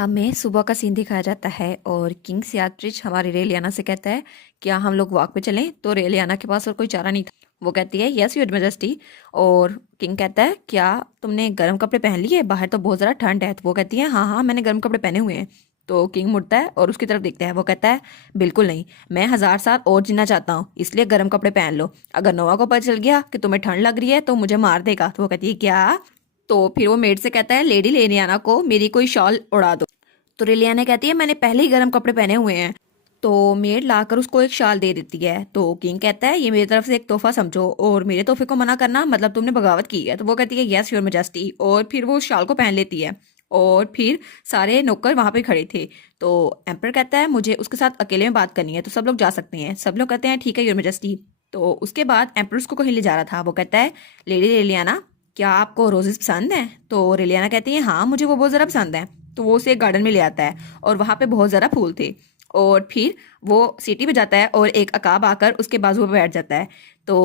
हमें सुबह का सीन दिखाया जाता है और किंग सियाट्रिच हमारी रेलियाना से कहता है क्या हम लोग वॉक पे चलें। तो रेलियाना के पास और कोई चारा नहीं था। वो कहती है यस योर मेजेस्टी। और किंग कहता है क्या तुमने गर्म कपड़े पहन लिए, बाहर तो बहुत ज़्यादा ठंड है। तो वो कहती है हाँ हाँ मैंने गर्म कपड़े पहने हुए हैं। तो किंग मुड़ता है और उसकी तरफ देखता है। वो कहता है बिल्कुल नहीं, मैं 1000 साल और जीना चाहता हूँ, इसलिए गर्म कपड़े पहन लो। अगर नोवा को पता चल गया कि तुम्हें ठंड लग रही है तो मुझे मार देगा। तो वो कहती है क्या। तो फिर वो मेड से कहता है लेडी लेनियाना को मेरी कोई शॉल उड़ा दो। तो रेलियाना कहती है मैंने पहले ही गर्म कपड़े पहने हुए हैं। तो मेड लाकर उसको एक शाल दे देती है। तो किंग कहता है ये मेरी तरफ से एक तोहफा समझो और मेरे तोहफे को मना करना मतलब तुमने बगावत की है। तो वो कहती है यस योर मेजेस्टी। और फिर वो उस शाल को पहन लेती है। और फिर सारे नौकर वहां पे खड़े थे। तो एम्पर कहता है मुझे उसके साथ अकेले में बात करनी है, तो सब लोग जा सकते हैं। सब लोग कहते हैं ठीक है योर मेजेस्टी। तो उसके बाद एम्पर उसको कहीं ले जा रहा था। वो कहता है लेडी रेलियाना क्या आपको रोजेस पसंद है। तो रेलियाना कहती है हाँ मुझे वो बहुत ज़रा पसंद है। तो वो उसे एक गार्डन में ले आता है और वहां पे बहुत ज़्यादा फूल थे। और फिर वो सीटी बजाता है और एक अकाब आकर उसके बाजू पे बैठ जाता है। तो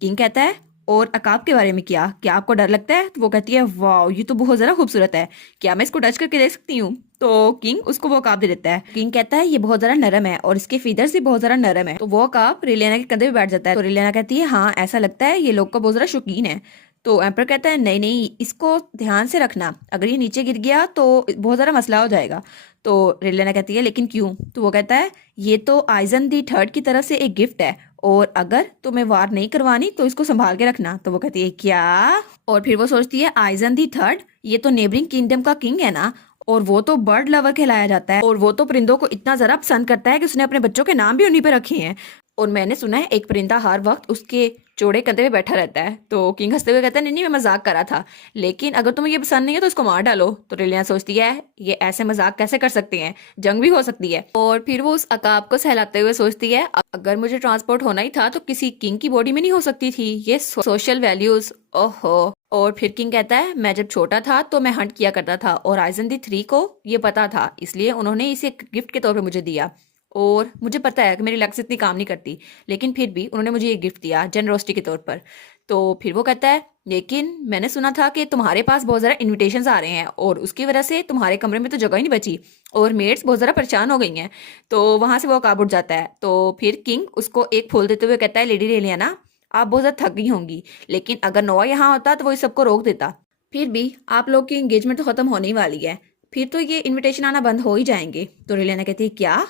किंग कहता है और अकाब के बारे में क्या क्या आपको डर लगता है। तो वो कहती है वाह ये तो बहुत ज़्यादा खूबसूरत है, क्या मैं इसको टच करके देख सकती हूँ। तो किंग उसको वो अकाब दे देता है। किंग कहता है ये बहुत ज़्यादा नरम है और इसके फीदर्स भी बहुत ज़्यादा नरम है। तो वो अकाब रिलियाना के कंधे पे बैठ जाता है। तो रिलियाना कहती है हाँ ऐसा लगता है ये लोग का बहुत ज़्यादा शौकीन है। तो एम्पर कहता है नहीं नहीं इसको ध्यान से रखना, अगर ये नीचे गिर गया तो बहुत ज़्यादा मसला हो जाएगा। तो रेलियाना कहती है लेकिन क्यों। तो वो कहता है ये तो आइजन दी थर्ड की तरफ से एक गिफ्ट है और अगर तुम्हें वार नहीं करवानी तो इसको संभाल के रखना। तो वो कहती है क्या। और फिर वो सोचती है आइजन दी थर्ड ये तो नेबरिंग किंगडम का किंग है ना, और वो तो बर्ड लवर कहलाया जाता है और वो तो परिंदों को इतना जरा पसंद करता है कि उसने अपने बच्चों के नाम भी उन्हीं पे रखे हैं। और मैंने सुना है एक परिंदा हर वक्त उसके चौड़े कंधे पे बैठा रहता है। तो किंग हंसते हुए कहता है नहीं नहीं मैं मजाक कर रहा था, लेकिन अगर तुम्हें ये पसंद नहीं है तो इसको मार डालो। तो रेलियाना सोचती है ये ऐसे मजाक कैसे कर सकते हैं, जंग भी हो सकती है। और फिर वो उस अकाब को सहलाते हुए सोचती है अगर मुझे ट्रांसपोर्ट होना ही था तो किसी किंग की बॉडी में नहीं हो सकती थी। ये सोशल वैल्यूज ओहो। और फिर किंग कहता है मैं जब छोटा था तो मैं हंट किया करता था और आइजन दी थ्री को ये पता था, इसलिए उन्होंने इसे गिफ्ट के तौर पे मुझे दिया। और मुझे पता है कि मेरी लक्स इतनी काम नहीं करती, लेकिन फिर भी उन्होंने मुझे ये गिफ्ट दिया जनरोसिटी के तौर पर। तो फिर वो कहता है लेकिन मैंने सुना था कि तुम्हारे पास बहुत ज़्यादा इनविटेशंस आ रहे हैं और उसकी वजह से तुम्हारे कमरे में तो जगह ही नहीं बची और मेड्स बहुत ज़्यादा परेशान हो गई हैं। तो वहां से वो काब उठ जाता है। तो फिर किंग उसको एक फूल देते हुए कहता है लेडी रेलियाना आप बहुत ज़्यादा थक गई होंगी, लेकिन अगर नोआ यहाँ होता तो वो इस सबको रोक देता। फिर भी आप लोग की एंगेजमेंट तो खत्म होने ही वाली है, फिर तो ये इनविटेशन आना बंद हो ही जाएंगे। तो रेलियाना कहती है क्या।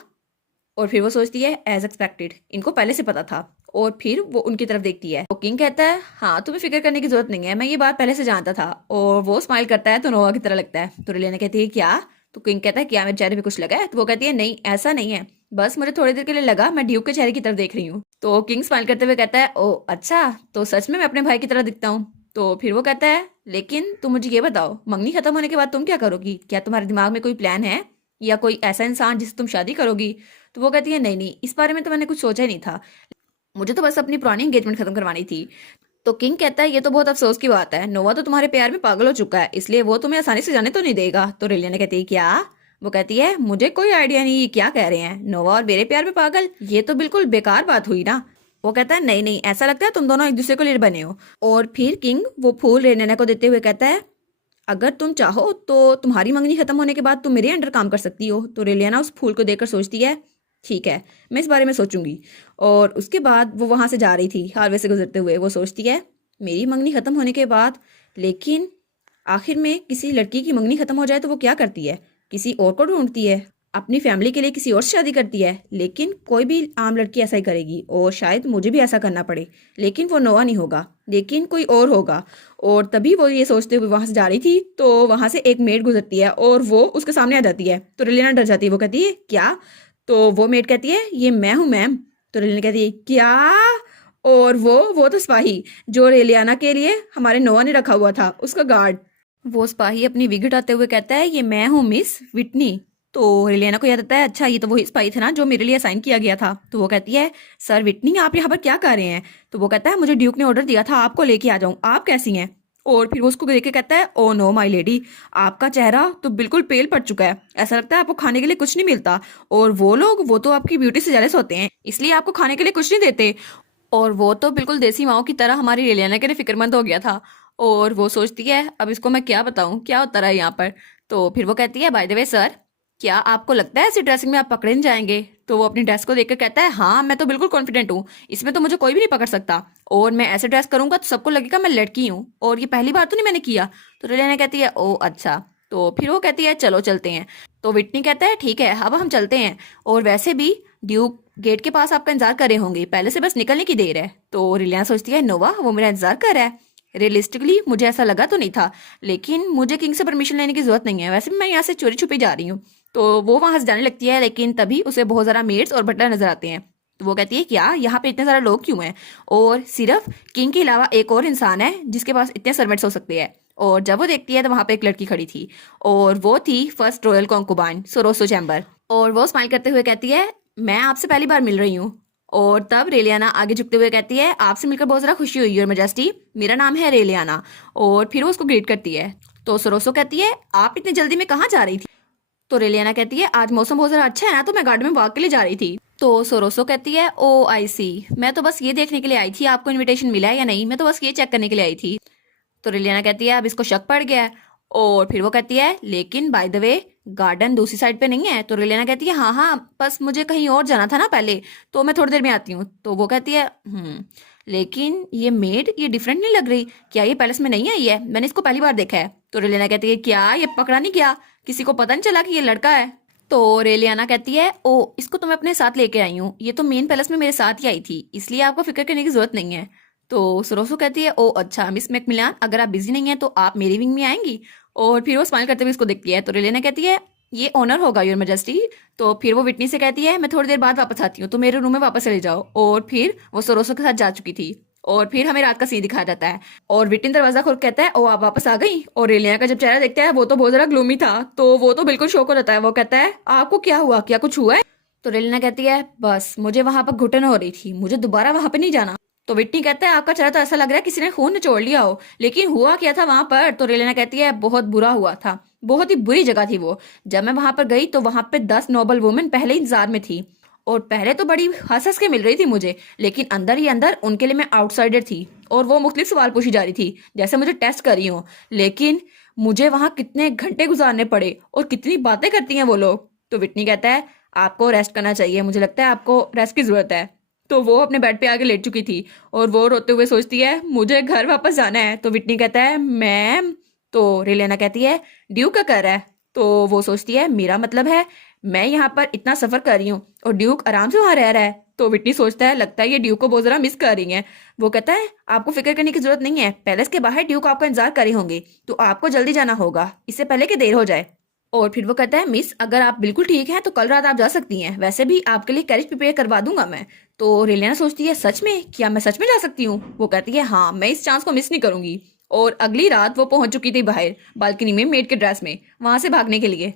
और फिर वो सोचती है एज एक्सपेक्टेड इनको पहले से पता था। और फिर वो उनकी तरफ देखती है। तो किंग कहता है हाँ तुम्हें फिक्र करने की जरूरत नहीं है, मैं ये बात पहले से जानता था। और वो स्माइल करता है तो नोवा की तरह लगता है। तो रिलियाना कहती है क्या। तो किंग कहता है क्या मेरे चेहरे पे कुछ लगा है। तो वो कहती है नहीं ऐसा नहीं है, बस मुझे थोड़ी देर के लिए लगा मैं ड्यूक के चेहरे की तरफ देख रही हूँ। तो किंग स्माइल करते हुए कहता है ओ अच्छा तो सच में मैं अपने भाई की तरह दिखता हूँ। तो फिर वो कहता है लेकिन तुम मुझे ये बताओ मंगनी खत्म होने के बाद तुम क्या करोगी, क्या तुम्हारे दिमाग में कोई प्लान है या कोई ऐसा इंसान जिससे तुम शादी करोगी। तो वो कहती है नहीं नहीं इस बारे में तो मैंने कुछ सोचा ही नहीं था, मुझे तो बस अपनी पुरानी एंगेजमेंट खत्म करवानी थी। तो किंग कहता है ये तो बहुत अफसोस की बात है, नोवा तो तुम्हारे प्यार में पागल हो चुका है, इसलिए वो तुम्हें आसानी से जाने तो नहीं देगा। तो रेलियाना कहती है क्या। वो कहती है मुझे कोई आइडिया नहीं ये क्या कह रहे हैं, नोवा और मेरे प्यार में पागल, ये तो बिल्कुल बेकार बात हुई ना। वो कहता है नहीं नहीं ऐसा लगता है तुम दोनों एक दूसरे को लिए बने हो। और फिर किंग वो फूल रेलियाना को देते हुए कहता है अगर तुम चाहो तो तुम्हारी मंगनी खत्म होने के बाद तुम मेरे अंडर काम कर सकती हो। तो रेलियाना उस फूल को देखकर सोचती है ठीक है मैं इस बारे में सोचूंगी। और उसके बाद वो वहां से जा रही थी हाईवे से गुजरते हुए। वो सोचती है मेरी मंगनी खत्म होने के बाद, लेकिन आखिर में किसी लड़की की मंगनी खत्म हो जाए तो वो क्या करती है, किसी और को ढूंढती है, अपनी फैमिली के लिए किसी और से शादी करती है। लेकिन कोई भी आम लड़की ऐसा ही करेगी और शायद मुझे भी ऐसा करना पड़े, लेकिन वो नोआ नहीं होगा, लेकिन कोई और होगा। और तभी वो ये सोचते हुए वहां से जा रही थी तो वहां से एक मेड गुजरती है और वो उसके सामने आ जाती है। तो रेलिना डर जाती है। वो कहती है क्या। तो वो मेड कहती है ये मैं हूँ मैम। तो रेलिना कहती है क्या। और वो तो सिपाही जो रेलियाना के लिए हमारे नोआ ने रखा हुआ था उसका गार्ड। वो सिपाही अपनी विग उठाते हुए कहता है ये मैं हूँ मिस विटनी। तो रेलियाना को याद आता है अच्छा ये तो वही सिपाही थे ना जो मेरे लिए असाइन किया गया था। तो वो कहती है सर विटनी आप यहाँ पर क्या कर रहे हैं। तो वो कहता है मुझे ड्यूक ने ऑर्डर दिया था आपको लेके आ जाऊं, आप कैसी हैं। और फिर वो उसको देख के कहता है ओ नो माय लेडी आपका चेहरा तो बिल्कुल पेल पड़ चुका है, ऐसा लगता है आपको खाने के लिए कुछ नहीं मिलता। और वो लोग वो तो आपकी ब्यूटी से जेलस होते हैं इसलिए आपको खाने के लिए कुछ नहीं देते। और वो तो बिल्कुल देसी माओ की तरह हमारी रेलियाना के लिए फिक्रमंद हो गया था। और वो सोचती है अब इसको मैं क्या बताऊं क्या होता रहा यहाँ पर। तो फिर वो कहती है बाय द वे सर, क्या आपको लगता है ऐसी ड्रेसिंग में आप पकड़े नहीं जाएंगे? तो वो अपनी ड्रेस को देखकर कहता है हाँ मैं तो बिल्कुल कॉन्फिडेंट हूँ, इसमें तो मुझे कोई भी नहीं पकड़ सकता, और मैं ऐसे ड्रेस करूंगा तो सबको लगेगा मैं लड़की हूँ, और ये पहली बार तो नहीं मैंने किया। तो रेलियाना कहती है ओ अच्छा। तो फिर वो कहती है चलो चलते हैं। तो विटनी कहता है ठीक है अब हम चलते हैं, और वैसे भी ड्यूक गेट के पास आपका इंतजार कर रहे होंगे, पहले से बस निकलने की देर है। तो रिलियाना सोचती है नोवा वो मेरा इंतजार कर रहा है, रियलिस्टिकली मुझे ऐसा लगा तो नहीं था, लेकिन मुझे किंग से परमिशन लेने की जरूरत नहीं है, वैसे भी मैं यहाँ से चोरी छुपी जा रही हूँ। तो वो वहां से जाने लगती है, लेकिन तभी उसे बहुत ज़्यादा मेड्स और बटलर नजर आते हैं। तो वो कहती है क्या यहाँ पे इतने सारे लोग क्यों हैं, और सिर्फ किंग के अलावा एक और इंसान है जिसके पास इतने सर्वेंट्स हो सकते हैं। और जब वो देखती है तो वहां पे एक लड़की खड़ी थी, और वो थी फर्स्ट रॉयल कॉन्कुबाइन सोरोसो चैम्बर। और वो स्माइल करते हुए कहती है मैं आपसे पहली बार मिल रही हूँ। और तब रेलियाना आगे झुकते हुए कहती है आपसे मिलकर बहुत ज़्यादा खुशी हुई योर मैजेस्टी, मेरा नाम है रेलियाना। और फिर वो उसको ग्रीट करती है। तो सोरोसो कहती है आप इतनी जल्दी में कहाँ जा रही थी? तो रेलियाना कहती है आज मौसम बहुत ज़्यादा अच्छा है ना, तो मैं गार्डन में वॉक के लिए जा रही थी। तो सोरोसो कहती है ओ आई सी, मैं तो बस ये देखने के लिए आई थी आपको इनविटेशन मिला है या नहीं, मैं तो बस ये चेक करने के लिए आई थी। तो रेलियाना कहती है अब इसको शक पड़ गया है। और फिर वो कहती है लेकिन बाय द वे गार्डन दूसरी साइड पे नहीं है। तो रेलियाना कहती है हाँ हाँ बस मुझे कहीं और जाना था ना पहले, तो मैं थोड़ी देर में आती हूँ। तो वो कहती है लेकिन ये मेड ये डिफरेंट नहीं लग रही, क्या ये पैलेस में नहीं आई है? मैंने इसको पहली बार देखा है। तो रेलियाना कहती है क्या ये पकड़ा नहीं गया, किसी को पता नहीं चला कि ये लड़का है? तो रेलियाना कहती है ओ इसको तो मैं अपने साथ लेके आई हूँ, ये तो मेन पैलेस में मेरे साथ ही आई थी, इसलिए आपको फिक्र करने की जरूरत नहीं है। तो सरोसो कहती है ओ अच्छा मिस मैकमिलान, अगर आप बिजी नहीं है तो आप मेरी विंग में आएंगी। और फिर वो स्माइल करते हुए इसको देखती है। तो रेलियाना कहती है ये ऑनर होगा योर मैजेस्टी। तो फिर वो विटनी से कहती है मैं थोड़ी देर बाद वापस आती हूँ, तो मेरे रूम में वापस चले जाओ। और फिर वो सरोसो के साथ जा चुकी थी। और फिर हमें रात का सीन दिखाया जाता है, और विटिन दरवाजा खोल कहता है ओ आप वापस आ गई। और रेलियाना का जब चेहरा देखता है वो तो बहुत ज्यादा ग्लूमी था, तो वो तो बिल्कुल शौक हो जाता है। वो कहता है आपको क्या हुआ, क्या कुछ हुआ है? तो रेलियाना कहती है बस मुझे वहां पर घुटन हो रही थी, मुझे दोबारा वहां पर नहीं जाना। तो विटनी कहता है आपका चेहरा तो ऐसा लग रहा है किसी ने खून निचोड़ लिया हो, लेकिन हुआ क्या था वहां पर? तो रेलियाना कहती है बहुत बुरा हुआ था, बहुत ही बुरी जगह थी वो। जब मैं वहां पर गई तो वहां पे 10 नोबल वुमेन पहले ही इंतजार में थी, और पहले तो बड़ी हंस हंस के मिल रही थी मुझे, लेकिन अंदर ही अंदर उनके लिए मैं आउटसाइडर थी, और वो मुख्तलिफ सवाल पूछी जा रही थी जैसे मुझे टेस्ट कर रही हूँ। लेकिन मुझे वहां कितने घंटे गुजारने पड़े, और कितनी बातें करती हैं वो लोग। तो विटनी कहता है आपको रेस्ट करना चाहिए, मुझे लगता है आपको रेस्ट की जरूरत है। तो वो अपने बेड पे आके लेट चुकी थी, और वो रोते हुए सोचती है मुझे घर वापस जाना है। तो विटनी कहता है मैम। तो रेलियाना कहती है ड्यूक का घर है। तो वो सोचती है मेरा मतलब है मैं यहाँ पर इतना सफर कर रही हूँ और ड्यूक आराम से वहां रह रहा है। तो विटनी सोचता है लगता है ये ड्यूक को बहुत जरा मिस कर रही है। वो कहता है आपको फिक्र करने की जरूरत नहीं है, पैलेस के बाहर ड्यूक आपका इंतजार कर रहे होंगे, तो आपको जल्दी जाना होगा इससे पहले कि देर हो जाए। और फिर वो कहता है मिस अगर आप बिल्कुल ठीक हैं तो कल रात आप जा सकती हैं, वैसे भी आपके लिए कैरेज प्रिपेयर करवा दूंगा मैं। तो रेलियाना सोचती है सच में, क्या मैं सच में जा सकती हूँ? वो कहती है हाँ मैं इस चांस को मिस नहीं करूंगी। और अगली रात वो पहुंच चुकी थी बाहर बालकनी में मेड के ड्रेस में, वहां से भागने के लिए।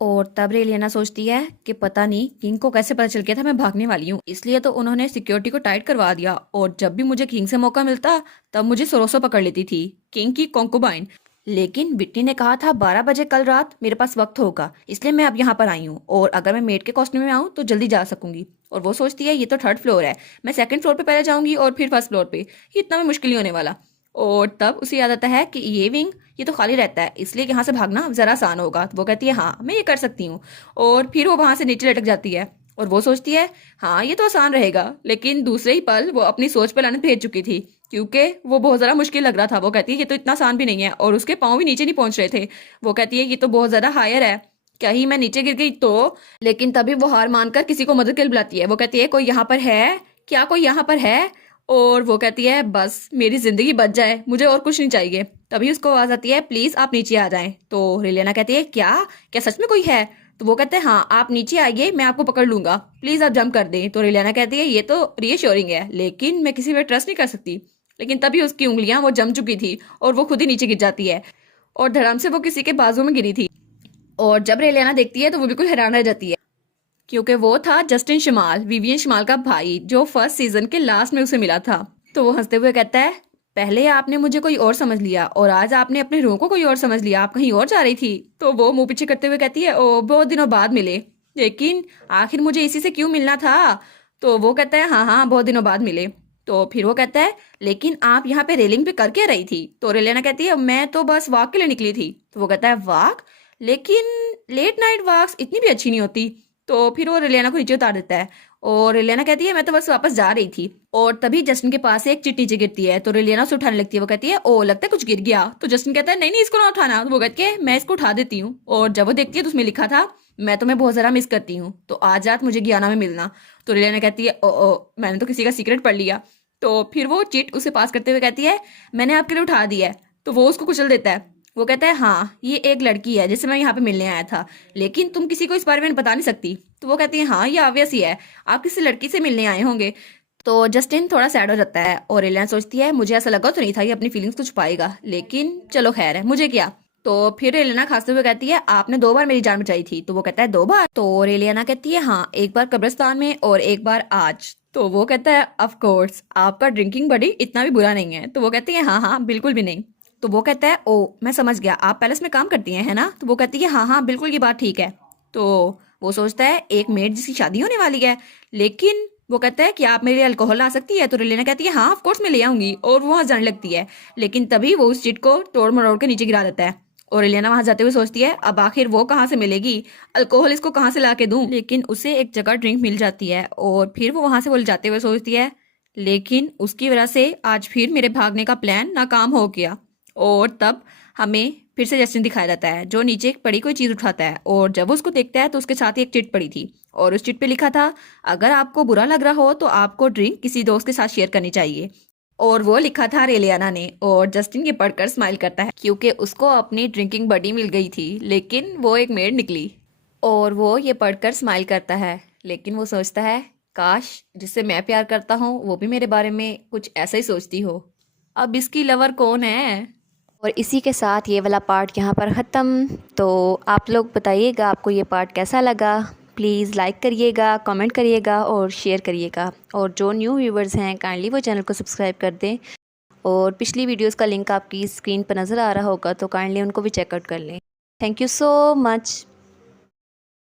और तब रेलियाना सोचती है कि पता नहीं किंग को कैसे पता चल गया था मैं भागने वाली हूँ, इसलिए तो उन्होंने सिक्योरिटी को टाइट करवा दिया, और जब भी मुझे किंग से मौका मिलता तब मुझे सोरोसो पकड़ लेती थी, किंग की कॉन्कुबाइन। लेकिन विट्नी ने कहा था 12 बजे कल रात मेरे पास वक्त होगा, इसलिए मैं अब यहाँ पर आई हूँ, और अगर मैं मेड के कॉस्ट्यूम में आऊँ तो जल्दी जा सकूंगी। और वो सोचती है ये तो 3rd फ्लोर है, मैं 2nd फ्लोर पे पहले जाऊंगी और फिर 1st फ्लोर पे, ये इतना में मुश्किल नहीं होने वाला। और तब उसे याद आता है कि ये विंग ये तो खाली रहता है, इसलिए यहाँ से भागना जरा आसान होगा। तो वो कहती है हाँ मैं ये कर सकती हूँ। और फिर वो वहां से नीचे लटक जाती है, और वो सोचती है हाँ ये तो आसान रहेगा, लेकिन दूसरे ही पल वो अपनी सोच पर लानत भेज चुकी थी, क्योंकि वो बहुत ज़्यादा मुश्किल लग रहा था। वो कहती है ये तो इतना आसान भी नहीं है, और उसके पाँव भी नीचे नहीं पहुंच रहे थे। वो कहती है ये तो बहुत ज़्यादा हायर है, कहीं मैं नीचे गिर गई तो। लेकिन तभी वो हार मानकर किसी को मदद के लिए बुलाती है। वो कहती है कोई यहाँ पर है क्या, कोई यहाँ पर है? और वो कहती है बस मेरी जिंदगी बच जाए, मुझे और कुछ नहीं चाहिए। तभी उसको आवाज आती है प्लीज आप नीचे आ जाएं। तो रेलियाना कहती है क्या क्या सच में कोई है? तो वो कहते हैं हाँ आप नीचे आइए, मैं आपको पकड़ लूंगा, प्लीज आप जंप कर दें। तो रेलियाना कहती है ये तो रीअश्योरिंग है, लेकिन मैं किसी पर ट्रस्ट नहीं कर सकती। लेकिन तभी उसकी उंगलियां वो जम चुकी थी, और वो खुद ही नीचे गिर जाती है, और धड़ाम से वो किसी के बाजू में गिरी थी। और जब रेलियाना देखती है तो वो बिल्कुल हैरान रह जाती है, क्योंकि वो था जस्टिन शमाल, विवियन शमाल का भाई, जो फर्स्ट सीजन के लास्ट में उसे मिला था। तो वो हंसते हुए कहता है पहले आपने मुझे कोई और समझ लिया, और आज आपने अपने रूह को कोई और समझ लिया, आप कहीं और जा रही थी। तो वो मुंह पीछे करते हुए कहती है ओ बहुत दिनों बाद मिले, लेकिन आखिर मुझे इसी से क्यों मिलना था? तो वो कहता है हाँ हाँ बहुत दिनों बाद मिले। तो फिर वो कहता है लेकिन आप यहाँ पे रेलिंग पे कर क्या रही थी? तो रेलियाना कहती है मैं तो बस वॉक के लिए निकली थी। तो वो कहता है वॉक, लेकिन लेट नाइट वॉक्स इतनी भी अच्छी नहीं होती। तो फिर वो रिलियाना को नीचे उतार देता है और रिलियाना कहती है मैं तो बस वापस जा रही थी। और तभी जस्टिन के पास से एक चिट्ठी नीचे गिरती है तो रिलियाना उसे उठाने लगती है। वो कहती है ओ लगता है कुछ गिर गया। तो जस्टिन कहता है नहीं नहीं इसको ना उठाना। तो वो कहती है मैं इसको उठा देती हूँ। और जब वो देखती है तो उसमें लिखा था मैं तुम्हें बहुत ज़्यादा मिस करती हूँ, तो आज रात मुझे गियाना में मिलना। तो रिलियाना कहती है ओ मैंने तो किसी का सीक्रेट पढ़ लिया। तो फिर वो चिट उसे पास करते हुए कहती है मैंने आपके लिए उठा दिया है। तो वो उसको कुचल देता है। वो कहता है हाँ ये एक लड़की है जिससे मैं यहाँ पे मिलने आया था, लेकिन तुम किसी को इस बारे में बता नहीं सकती। तो वो कहती है हाँ ये ऑब्वियस ही है, आप किसी लड़की से मिलने आए होंगे। तो जस्टिन थोड़ा सैड हो जाता है और एलियन सोचती है मुझे ऐसा लगा तो नहीं था ये अपनी फीलिंग्स को छुपाएगा, लेकिन चलो खैर है मुझे क्या। तो फिर एलियना खांसते हुए कहती है आपने 2 बार मेरी जान बचाई थी। तो वो कहता है 2 बार। तो एलियना कहती है हाँ एक बार कब्रिस्तान में और एक बार आज। तो वो कहता है ऑफ कोर्स आपका ड्रिंकिंग बड़ी इतना भी बुरा नहीं है। तो वो कहती है हाँ हाँ बिल्कुल भी नहीं। तो वो कहता है ओ मैं समझ गया आप पैलेस में काम करती हैं है ना। तो वो कहती है हाँ हाँ बिल्कुल ये बात ठीक है। तो वो सोचता है एक मेड जिसकी शादी होने वाली है, लेकिन वो कहता है कि आप मेरे लिए अल्कोहल ला सकती है। तो रिलेना कहती है हाँ ऑफ कोर्स मैं ले आऊंगी और वो वहां जाने लगती है। लेकिन तभी वो उस चिट को तोड़ मरोड़ के नीचे गिरा देता है। और रिलेना वहां जाते हुए सोचती है अब आखिर वो कहाँ से मिलेगी, अल्कोहल इसको कहाँ से ला के दूं। लेकिन उसे एक जगह ड्रिंक मिल जाती है और फिर वो वहां से बोल जाते हुए सोचती है लेकिन उसकी वजह से आज फिर मेरे भागने का प्लान नाकाम हो गया। और तब हमें फिर से जस्टिन दिखाया जाता है जो नीचे एक पड़ी कोई चीज़ उठाता है और जब वो उसको देखता है तो उसके साथ ही एक चिट पड़ी थी और उस चिट पे लिखा था अगर आपको बुरा लग रहा हो तो आपको ड्रिंक किसी दोस्त के साथ शेयर करनी चाहिए। और वो लिखा था रेलियाना ने। और जस्टिन ये पढ़कर स्माइल करता है क्योंकि उसको अपनी ड्रिंकिंग बडी मिल गई थी, लेकिन वो एक मेड निकली। और वो ये पढ़कर स्माइल करता है, लेकिन वो सोचता है काश जिससे मैं प्यार करता हूँ वो भी मेरे बारे में कुछ ऐसा ही सोचती हो। अब इसकी लवर कौन है। और इसी के साथ ये वाला पार्ट यहाँ पर ख़त्म। तो आप लोग बताइएगा आपको ये पार्ट कैसा लगा। प्लीज़ लाइक करिएगा, कमेंट करिएगा और शेयर करिएगा। और जो न्यू व्यूवर्स हैं काइंडली वो चैनल को सब्सक्राइब कर दें। और पिछली वीडियोस का लिंक आपकी स्क्रीन पर नज़र आ रहा होगा तो काइंडली उनको भी चेकआउट कर लें। Thank you so much.